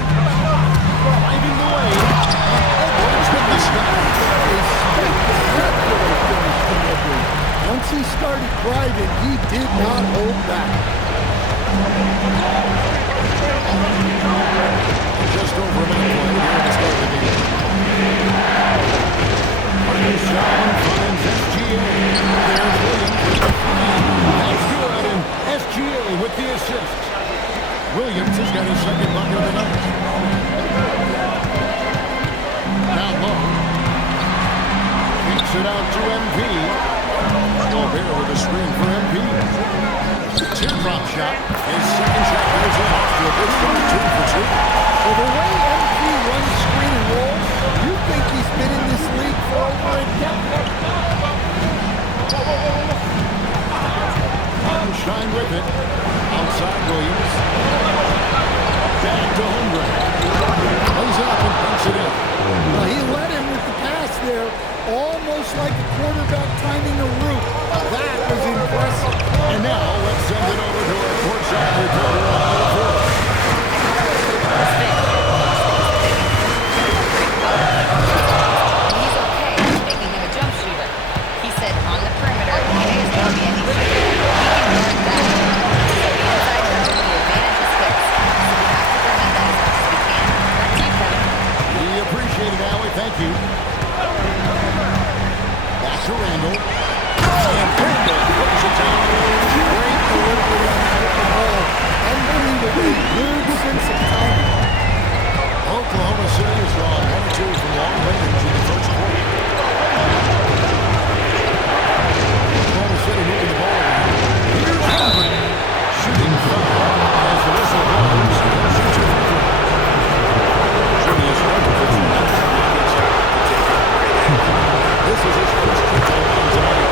Driving the lane. Edwards with the stop. Once he started driving, he did not hold back. Just over a minute play here to start the game. Marcus John finds SGA. There's Williams with the three. That's good, and SGA with the assist. Williams has got his second bucket of the night. Down low. Kicks it out to MP. Gobert with a screen for MP. Teardrop shot. His second shot goes in off to a good start, 2 for 2. Well, the way MP runs screen and roll, you think he's been in this league for over a decade. Shine with it. Outside Williams. Back to Holmgren. Lays up and puts it in. Well, he led him with the pass there, almost like a quarterback timing a route. That was impressive. And now let's send it over to our courtside reporter on the floor. He's okay making him a jump shooter. He said on the perimeter, he is going to be any shooter. He can guard that. So the inside zone, the advantage is his. So we have to prevent that as much as we can. Back to you, Kevin. We appreciate it, Allie. Thank you. Back to Randall. And Randall puts it down. Great delivery on the pick and roll. Unbelievably good sense of timing. Oklahoma City is drawn 1-2 from long range in the first quarter. Oklahoma City moving the ball around. Here's Holmgren. Shooting foul as the whistle blows. He'll shoot 2 for 3. Julius Randle gets the next. This is his first trip to the line tonight.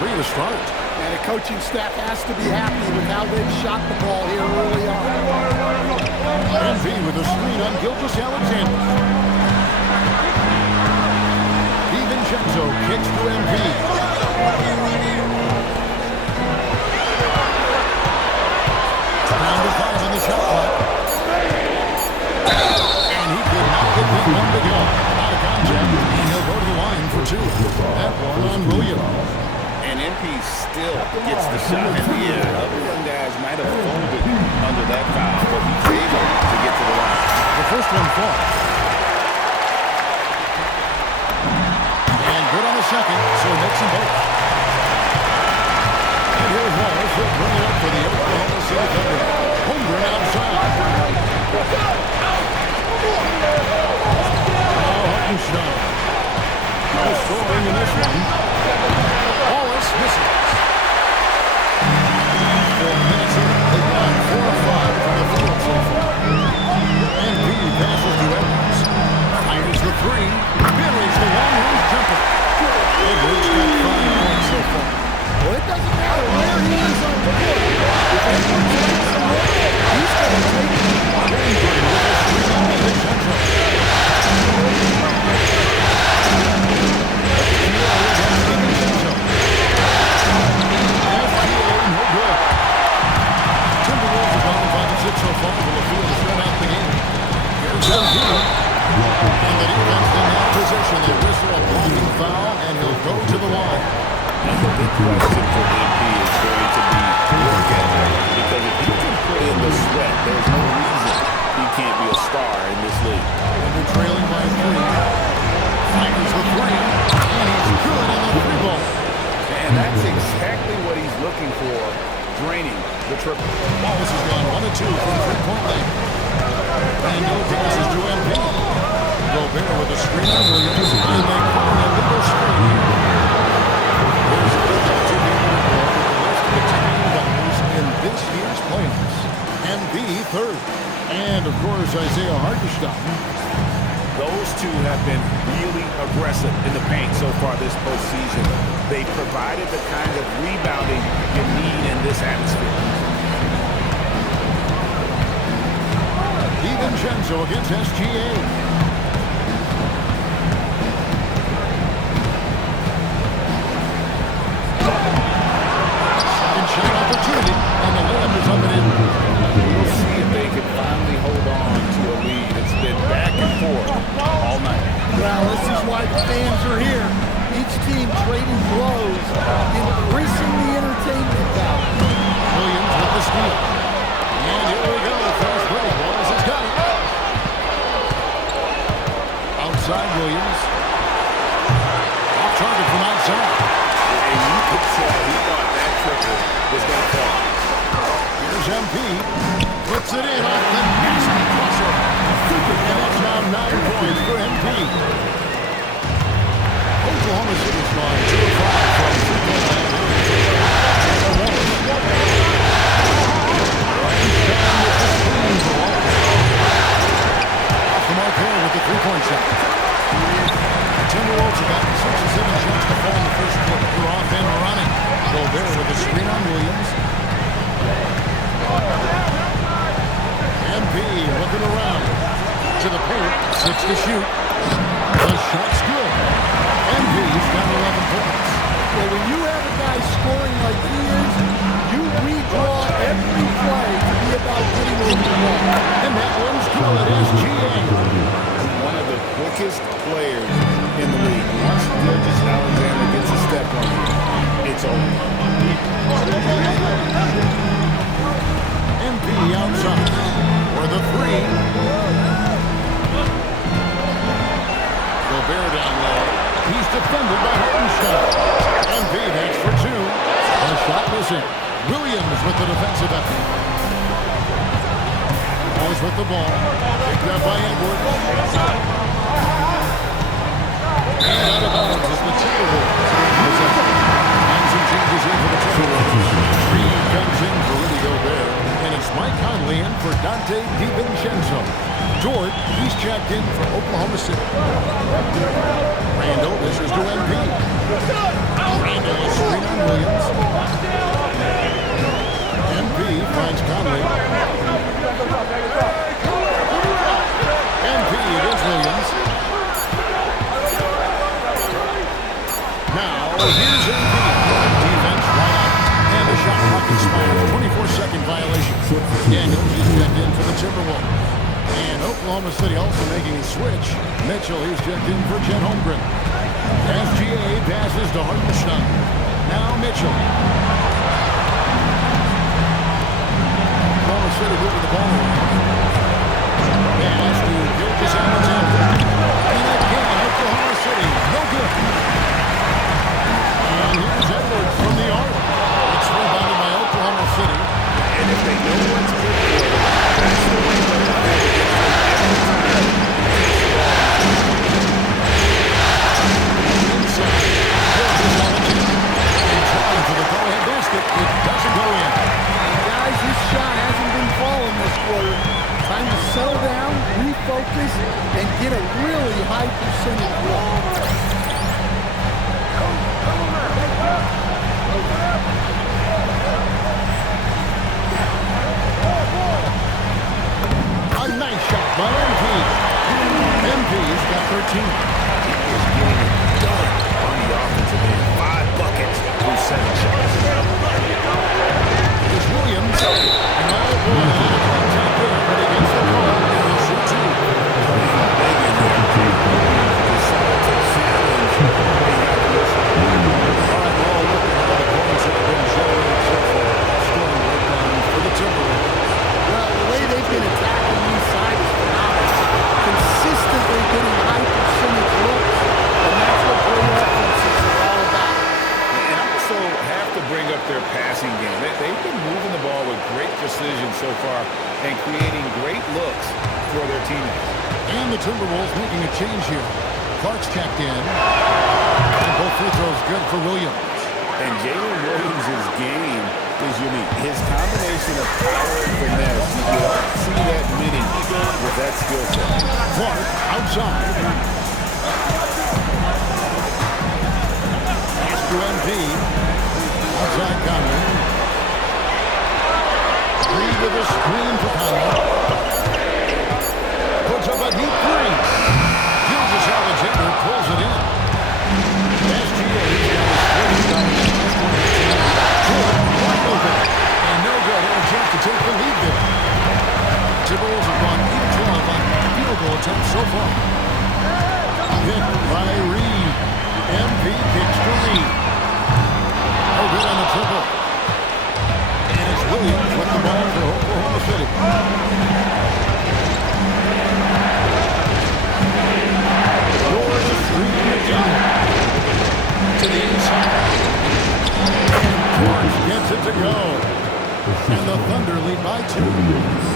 Free to start. And the coaching staff has to be happy with how they've shot the ball here early on. MV with a screen on Gilgeous-Alexander. DiVincenzo kicks to MV. Down to 5 on the shot clock. And he could not get that one to go. Out of contact, and he'll go to the line for 2. That one on Williams. And MP still gets the shot in the air. Other young guys might have folded under that foul, but he's able to get to the line. The first one falls. And good on the second, so he makes them both. And here's Wallace. He'll bring it up for the Oklahoma City Thunder. Holmgren outside. Now Hartenstein. No scoring in this one. Wallace misses. 4 minutes in. They've gone 4 of 5 from the field so far. And B passes to Edwards. Fires the 3. Buries the long-range jumper. Edwards got 5 points so far. Well, it doesn't matter where he is on the court. If Edwards makes the look, he's going to take it. Holmgren with a screen on DiVincenzo. Timberwolves have gone 5-6 so far. Will the field has run out the game. Here's MV. And the defense in that position. They whistle a blocking foul, and he'll go to the line. And the big question for MP is going to be to work at it. Because if he can put in the sweat, there's no reason he can't be a star in this league. And they're trailing by 3. Fires the 3. And he's good on the 3-ball. And that's exactly what he's looking for, draining the triple. Wallace has gone 1 of 2 from 3-point land. And no passes to MP. Gobert with a screen on Williams. And they call a little screen here. There's a good opportunity to go with the rest of the team guys in this year's playoffs. MP third. And, of course, Isaiah Hartenstein. Those two have been really aggressive in the paint so far this postseason. They provided the kind of rebounding you need in this atmosphere. DiVincenzo against SGA. Second shot opportunity, and the layup is up and in. We'll see if they can finally hold on to a lead. It's been back and forth all night. Well, this is why the fans are here. Each team trading blows, increasing the entertainment value. Williams with the steal. And here we go. Fast break. Wallace has got it. Outside Williams. Off target from outside. And you could tell he thought that triple was going to fall. Here's MP. Puts it in off the nasty crossover. And that's now 9 points for MP. Oklahoma City's gone 2 of 5 from three-point land. Off the mark here with the three-point shot. The Timberwolves have gotten 6 or 7 shots to fall in the first quarter. They're off and running. Gobert with the screen on Williams. MP looking around. To the paint. 6 to shoot. The shot's good. MP's got 11 points. Well, when you have a guy scoring like he is, you redraw every play to be about getting over the ball. And that one's good. SGA. One of the quickest players in the league. Once Gilgeous Alexander gets a step on you, it's over. MP outside for the three. Gobert down low. He's defended by Hartenstein. MP heads for 2. A shot missing. Williams with the defensive effort. Always with the ball. Picked up by Edwards. And out of bounds is the Timberwolves. And some changes in for the Timberwolves. Reed comes in for Rudy Gobert. And it's Mike Conley in for Dante DiVincenzo. Dort, he's checked in for Oklahoma City. Randall, this is to MP. Randall is screen on Williams. MP finds Conley. MP against Williams. Now, here's MP. Defense right up. And the shot clock expires. 24-second violation. Daniels is checked in for the Timberwolves. And Oklahoma City also making a switch. Mitchell, he's checked in for Chet Holmgren. SGA passes to Hartenstein. Now Mitchell. Oklahoma City moving the ball around. Pass to Gilgeous Alexander. And again, Oklahoma City, no good. And here's Edwards from the arc. It's rebounded by Oklahoma City. And if they know what's good for them, that's the way they're going to have it. Inside. Gilgeous Alexander. And trying for the go-ahead basket. It doesn't go in. Guys, this shot hasn't been falling this quarter. Time to settle down, refocus, and get a really high percentage look. A nice shot by MP. MP's got 13. He is getting it done on the offensive end. 5 buckets through 7 shots. It's Williams. And now one out of contact there, but he gets the ball. And he'll shoot 2. Big in there. Decided to challenge. He got the listen. All right, well, look at how the points have been generated so far. Scoring breakdowns for the Timberwolves. Well, the way they've been attacking inside is phenomenal. Consistently getting high percentage looks, and that's what great offenses are all about. And also have to bring up their passing game. They've been moving the ball with great precision so far and creating great looks for their teammates. And the Timberwolves making a change here. Clark's checked in. And both free throws good for Williams. And Jalen Williams' game is unique. His combination of power and finesse, you don't see that many with that skill set. Clark outside. Pass to MP. Outside Conley. Reed with a screen for Conley. attempts so far. Picked by Reed. MP kicks to Reed. Oh, good on the triple. And it's Williams with the ball for Oklahoma City. Door the screen again. To the inside. George gets it to go. And the Thunder lead by 2.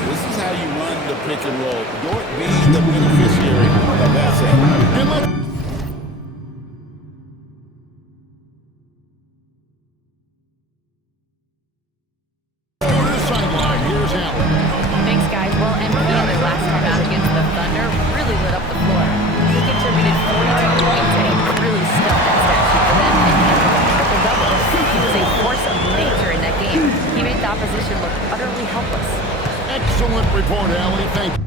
This is how you run the pick and roll. Dort being the beneficiary of that save. And let's over the sideline. Here's Allen. Thanks, guys. Well, MP in their last time out against the Thunder really lit up the floor. He contributed 42 points and he really stuffed that stat sheet for them and he had a triple-double. He was a force of nature in that game. He made the opposition look utterly helpless. Excellent report, Allie. Thank you.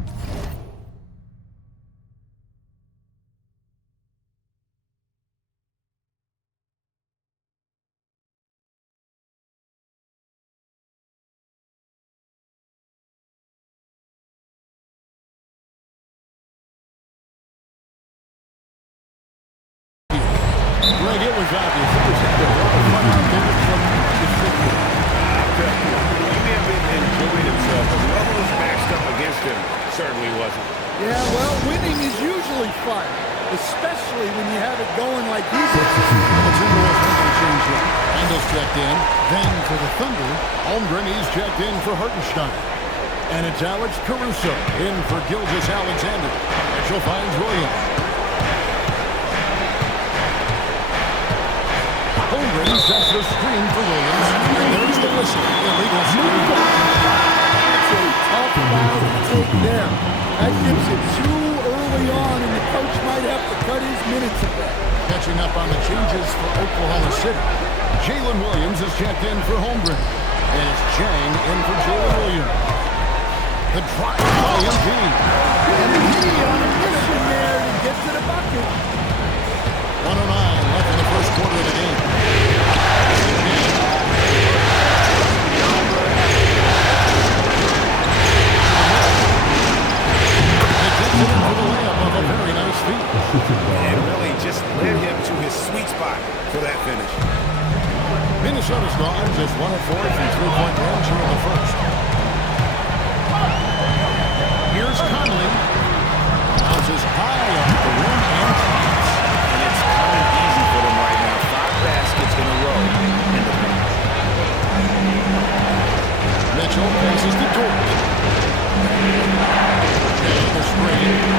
Greg, it was obvious. It was the He may have been enjoying himself, but whoever was matched up against him certainly wasn't. Yeah, well, winning is usually fun, especially when you have it going like he did. Randall's checked in. Then for the Thunder, Holmgren, he's checked in for Hartenstein. And it's Alex Caruso in for Gilgeous Alexander. Mitchell finds Williams. Holmgren sets the screen for Williams. And there's the whistle. Illegal screen. That's a tough foul to take there. That gives it too early on, and the coach might have to cut his minutes a bit. Catching up on the changes for Oklahoma City. Jalen Williams is checked in for Holmgren. And it's Chang in for Jalen Williams. The drive by MP. MP on a mission there to get to the bucket. 1:09 left in the first quarter of the game. It gets it in for the layup of a very nice feat. And really just led him to his sweet spot for that finish. Minnesota's gone just 1 of 4 from three-point range here in the first. Here's Conley. Bounces high off the rim and shoots. And it's coming easy for them right now. 5 baskets in a row in the paint. Mitchell passes to George. And the screen.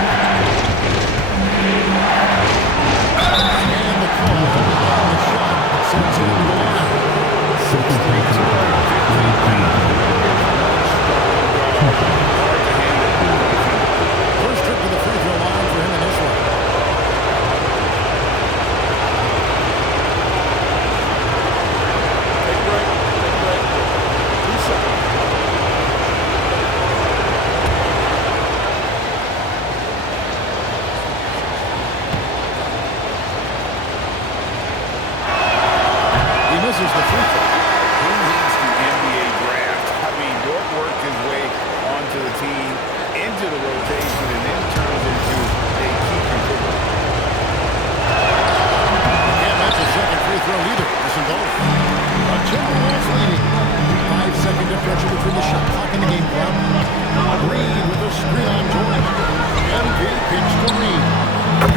And the call on the shot sends it into the line. 6-3. First trip to the free throw line for him in this one. Take a break. Take a break. 2 seconds. He misses the free throw. Who needs the NBA draft? I mean, Dort worked his way onto the team, into the rotation, and then turns into a key contributor. Can't match a second free throw either. Listen both. A Timberwolves leading. 5-second differential between the shot clock and the game clock. Reed with a screen on George. MP kicks to Reed.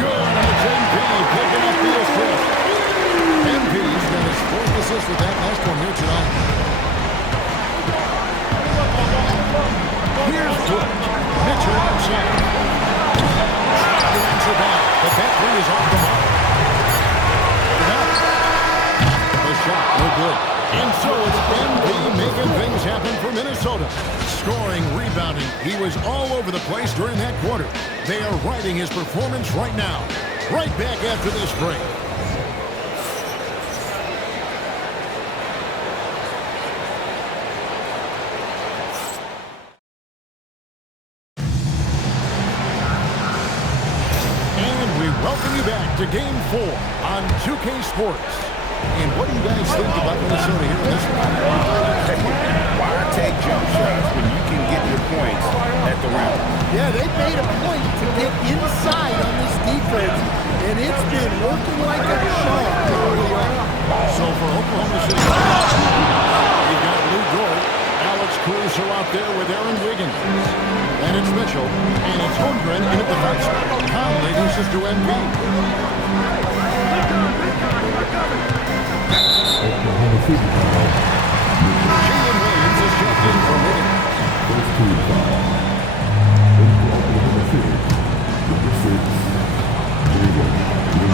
Good, and it's MP picking up the assist. MP's got his 4th assist with that last one here tonight. Here's George. Mitchell outside. Trying to answer back, but that three is off the mark. The shot, no good. And so it's MP making things happen for Minnesota. Scoring, rebounding. He was all over the place during that quarter. They are riding his performance right now. Right back after this break. Welcome you back to Game 4 on 2K Sports. And what do you guys think about Minnesota here in this one? Why take jump shots when you can get your points at the rim? Yeah, they made a point to get inside on this defense, and it's been working like a charm early on. So for Oklahoma City, you've got Lou Dort, Alex Caruso out there with Aaron Wiggins. And it's Mitchell, and it's Holmgren in at the front spot. Conley loses to MP. Jalen Williams is checked in for Wiggins.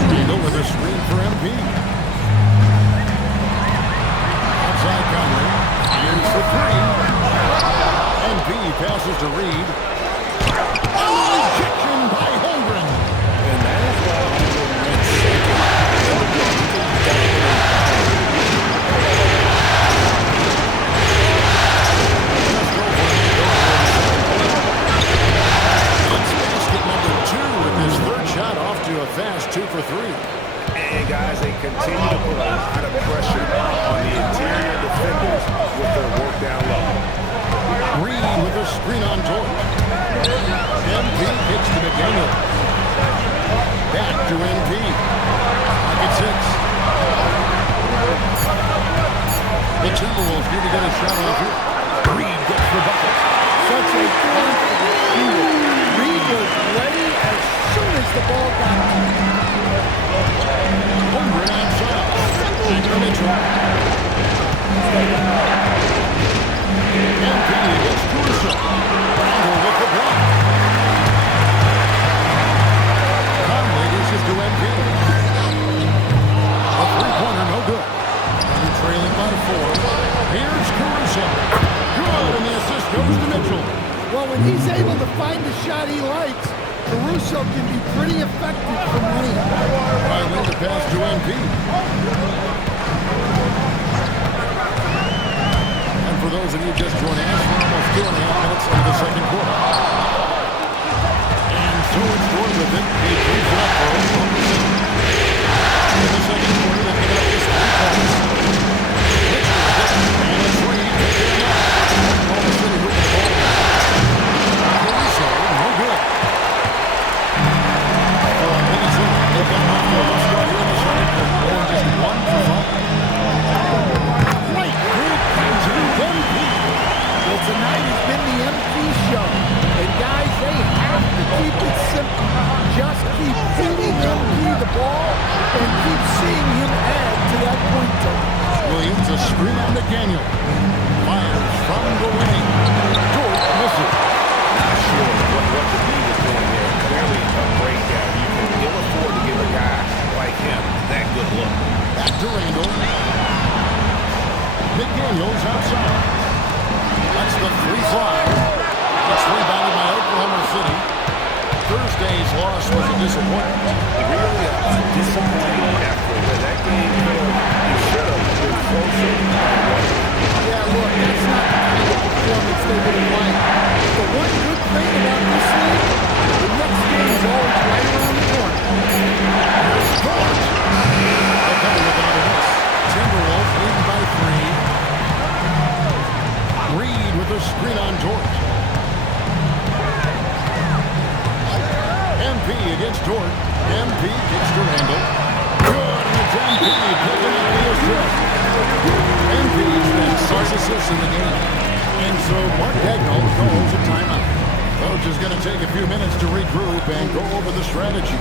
Randall with a screen for MP. Outside Conley. Here's the three. MP passes to Reed. Rejection by Holmgren. And that is why Holmgren went second. It's basket number 2 with his third shot off to a fast 2 for 3. And guys, they continue to put a lot of pressure on the interior defenders with their work down low. Reed with a screen on Dort. MP kicks to McDaniel. Back to MP. Pocket 6. The Timberwolves need to get a shot off here. Reed gets the bucket. Such a point for the shooter. Reed was ready as soon as the ball got to him. Holmgren outside. Back to Mitchell. MP against Caruso. Randall with the block. Conley dishes to MP. A three-pointer, no good. And trailing by 4. Here's Caruso. Good, and the assist goes to Mitchell. Well, when he's able to find the shot he likes, Caruso can be pretty effective from range. Finally, the pass to MP. And for those of you just joining us, we're almost 2.5 minutes into the second quarter. And so it's Dort with it. He brings it up for Oklahoma City. In the second quarter, they've given up just 3 points. Mitchell with it, and a 3. Oklahoma City with the ball. Caruso, no good. Minutes in, they've got off to a rough start here in the second quarter, going just 1 for 5. Right, good comes in MP. Well, tonight has been the MP show. And guys, they have to keep it simple. Just keep feeding MP the ball and keep seeing him add to that point total. Williams a screen on McDaniel. Fires from the wing. Dort misses. Not sure what the league is doing there. Clearly a breakdown. You can ill afford to give a guy like him that good look. Back to Randall. McDaniels outside. That's the free fly. It's rebounded by Oklahoma City. Thursday's loss was a disappointment. Really a disappointing effort. That game, you should have been closer. Yeah, look, that's not the kind of performance they would have liked. The one good thing about this league, the next game is always right around the corner. Dort. They're coming with another miss. Timberwolves leading by 3. Reed with a screen on Dort. MP against Dort. MP kicks to Randall. Good, and it's MP picking up the assist. MP's been 6 assists in the game. And so Mark Daigneault calls a timeout. Coach is going to take a few minutes to regroup and go over the strategy.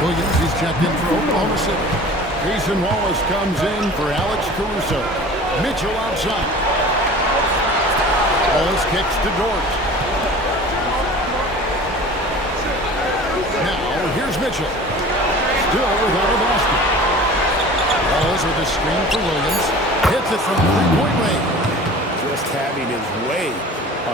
Williams is checked in for Oklahoma City. Jason Wallace comes in for Alex Caruso. Mitchell outside. Wallace kicks to Dort. Now, here's Mitchell. Still without a basket. Wallace with a screen for Williams. Hits it from three-point range. Just having his way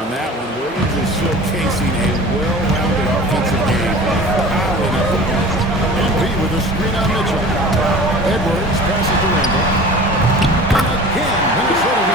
on that one. Williams is showcasing a well-rounded offensive game. Piling up the points. MP with a screen on Mitchell. Edwards passes to Randall. And again, Minnesota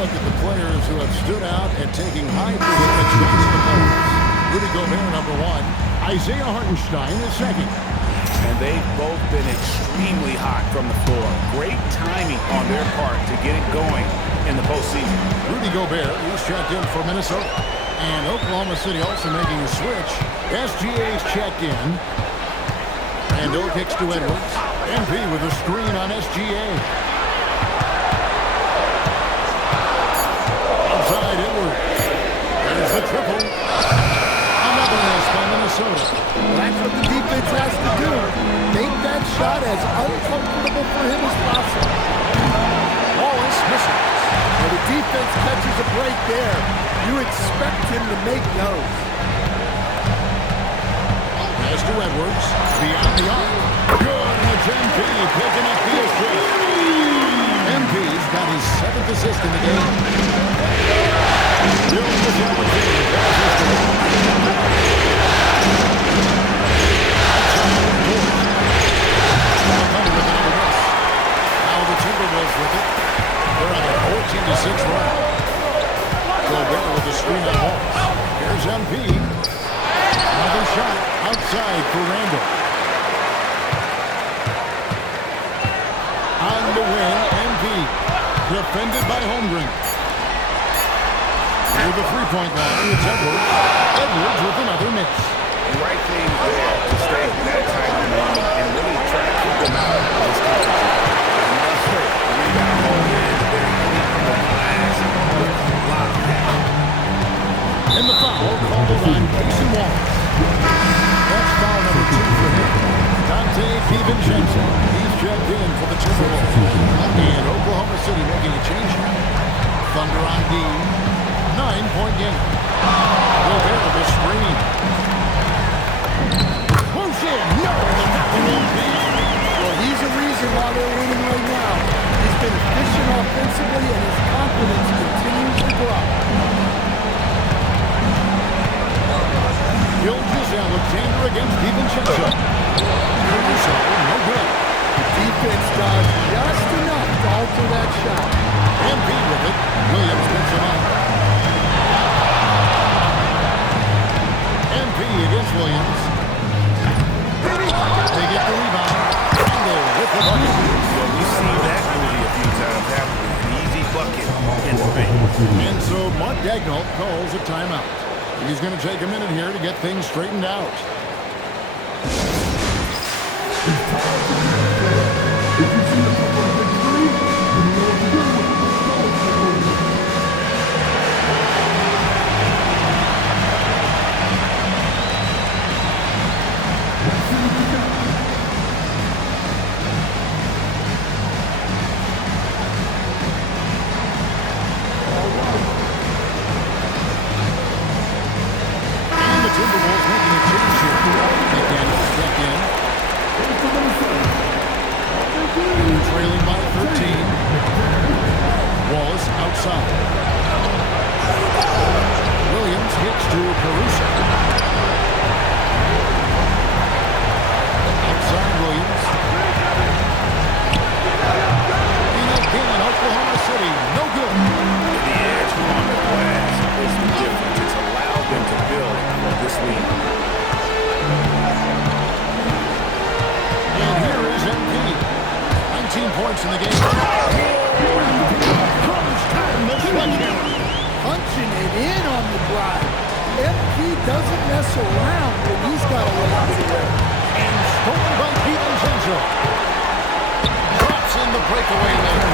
look at the players who have stood out and taking high percentage shots at opponents. Rudy Gobert, number 1. Isaiah Hartenstein is second. And they've both been extremely hot from the floor. Great timing on their part to get it going in the postseason. Rudy Gobert, he's checked in for Minnesota. And Oklahoma City also making a switch. SGA's checked in. Randall kicks to Edwards. MP with a screen on SGA. Inside Edwards. There's the triple. Another miss by Minnesota. That's what the defense has to do. Make that shot as uncomfortable for him as possible. Wallace misses. When the defense catches a break there, you expect him to make those. Pass to Edwards. Beyond the arc. Good. It's MP picking up the assist. MP's got his 7th assist in the game. Jones with the opportunity. Now the Timberwolves with it. They're on a 14-6 run. Gobert with the screen on Wallace. Here's MP. Another shot outside for Randall. On the wing, MP. Defended by Holmgren. Near the three-point line, it's Edwards. Edwards with another miss. Right thing there to stay in that type of moment and really try to keep them out of this competition. Another rebound moment. They're hitting the glass with a lot of that. And the foul called on Jason Wallace. That's foul number 2 for him. Dante DiVincenzo. He's checked in for the Timberwolves. And Oklahoma City making a change here. Thunder on D. 9-point game. Gobert with a screen. Whoosh in. No, that one won't be. Well, he's a reason why they're winning right now. He's been efficient offensively, and his confidence continues to grow. Gilgeous-Alexander against DiVincenzo. Caruso, no good. The defense does just enough to alter that shot. MP with it. Williams picks him up. MP against Williams. They get the rebound. Randall with the bucket. So we've seen that movie a few times happen. An easy bucket in the paint. And so Mike Daigneault calls a timeout. He's going to take a minute here to get things straightened out. Timberwolves making a change here. McDaniels checked in. Trailing by 13. Wallace outside. Williams hits to Caruso. Outside Williams. And again, Oklahoma City, no good. The edge on the glass is the difference. It's allowed them to build this lead. And here is MP. 19 points in the game. Crunch time, the sledgehammer. Punching it in on the drive. MP doesn't mess around when he's got a way out there. And stolen by DiVincenzo. Drops in the breakaway there.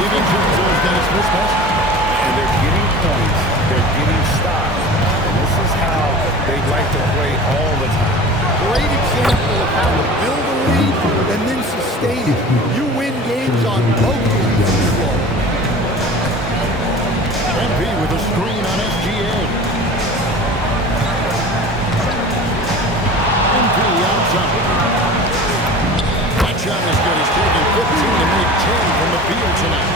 DiVincenzo's got his first pass. And they're getting points. They're getting stops. And this is how they like to play all the time. Great example of how to build a lead and then sustain it. You win games on both ends of the floor. MP with a screen on SGA. MP outside. That shot is good. He's taking 15 to make 10 from the field tonight.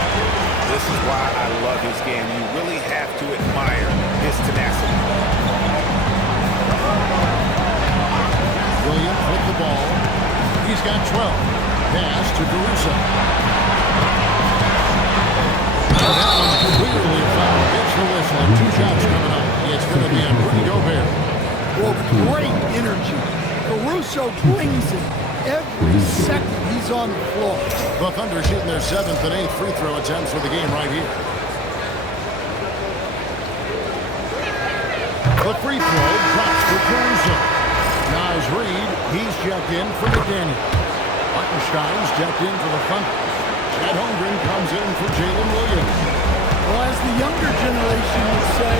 This is why I love his game. You really have to admire his tenacity. Williams with the ball. He's got 12. Pass to Caruso. That one clearly energy. Caruso brings it every second he's on the floor. The Thunder shooting their 7th and 8th free throw attempts for the game right here. The free throw drops for Caruso. Nice read. He's checked in for McDaniel. Hartenstein's checked in for the Thunder. Chet Holmgren comes in for Jalen Williams. Well, as the younger generation would say,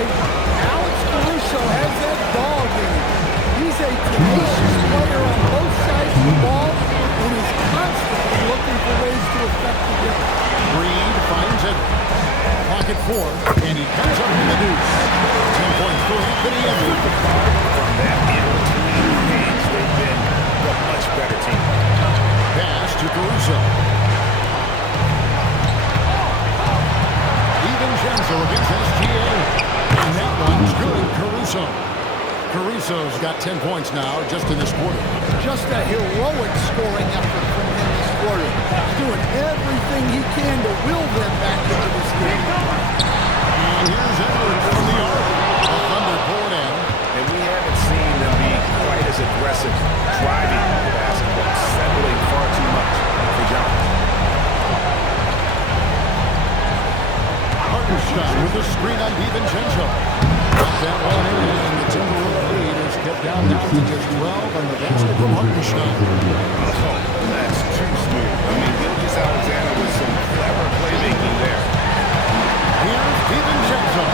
Alex Caruso has that dog in him. He's a tenacious player on both sides of the ball and is constantly looking for ways to affect the game. Reed finds it. Pocket 4, and he comes up with the deuce. 10 points for Anthony Edwards. From that in-between games, they've been a much better team. Pass to Caruso. DiVincenzo against SGA. And that one's good. Caruso's got 10 points now just in this quarter. Just a heroic scoring effort from him this quarter. He's doing everything he can to will them back into this game. And here's Edwards from the arc. The Thunder pull it in. And we haven't seen them be quite as aggressive driving the basketball, settling far too much for John. Hartenstein with the screen on DiVincenzo. Got that one in, and the Timberwolves lead is kept down now to just 12 on the basket from Hartenstein. Oh, that's too smooth. I mean, Gilgeous-Alexander with some clever playmaking there. Here's DiVincenzo.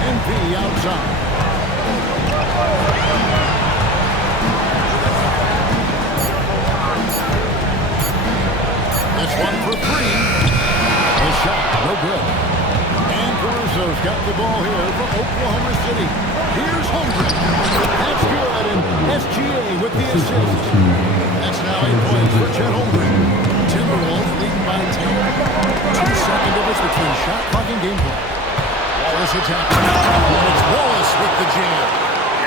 MP outside. This one for 3. The shot, no good. And Caruso's got the ball here from Oklahoma City. Here's Holmgren. That's good, and SGA with the assist. That's now 8 points for Chet Holmgren. Timberwolves leading by 10. 2-second difference between shot clock and game clock. Wallace attacking. And it's Wallace with the jam.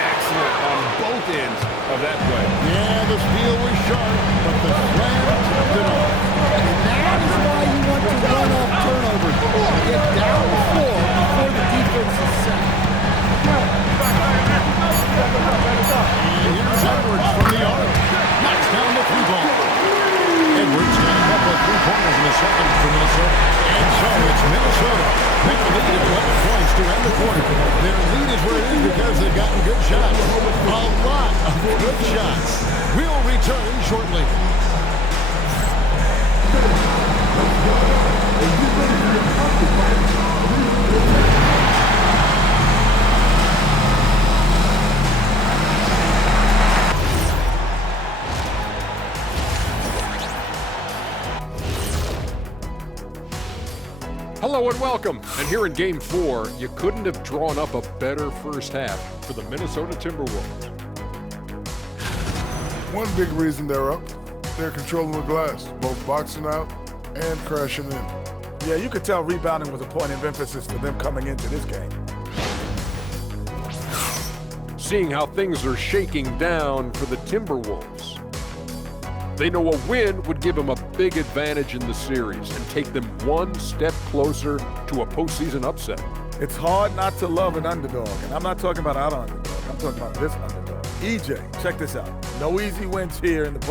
Excellent on both ends of that play. Yeah, the steal was sharp, but the slam tipped it off. And that is why you want to run off turnovers. Get down the floor before the defense is set. And here's Edwards from the arc. Knocks down the 3-ball. Edwards got a couple of 3-pointers in the second for Minnesota. And so it's Minnesota with the lead of 11 points to end the quarter. Their lead is where it is because they've gotten good shots. A lot of good shots. We'll return shortly. Hello and welcome. And here in Game 4, you couldn't have drawn up a better first half for the Minnesota Timberwolves. One big reason they're up, they're controlling the glass, both boxing out and crashing in. Yeah, you could tell rebounding was a point of emphasis for them coming into this game. Seeing how things are shaking down for the Timberwolves. They know a win would give them a big advantage in the series and take them one step closer to a postseason upset. It's hard not to love an underdog, and I'm not talking about our underdog. I'm talking about this underdog. EJ, check this out. No easy wins here in the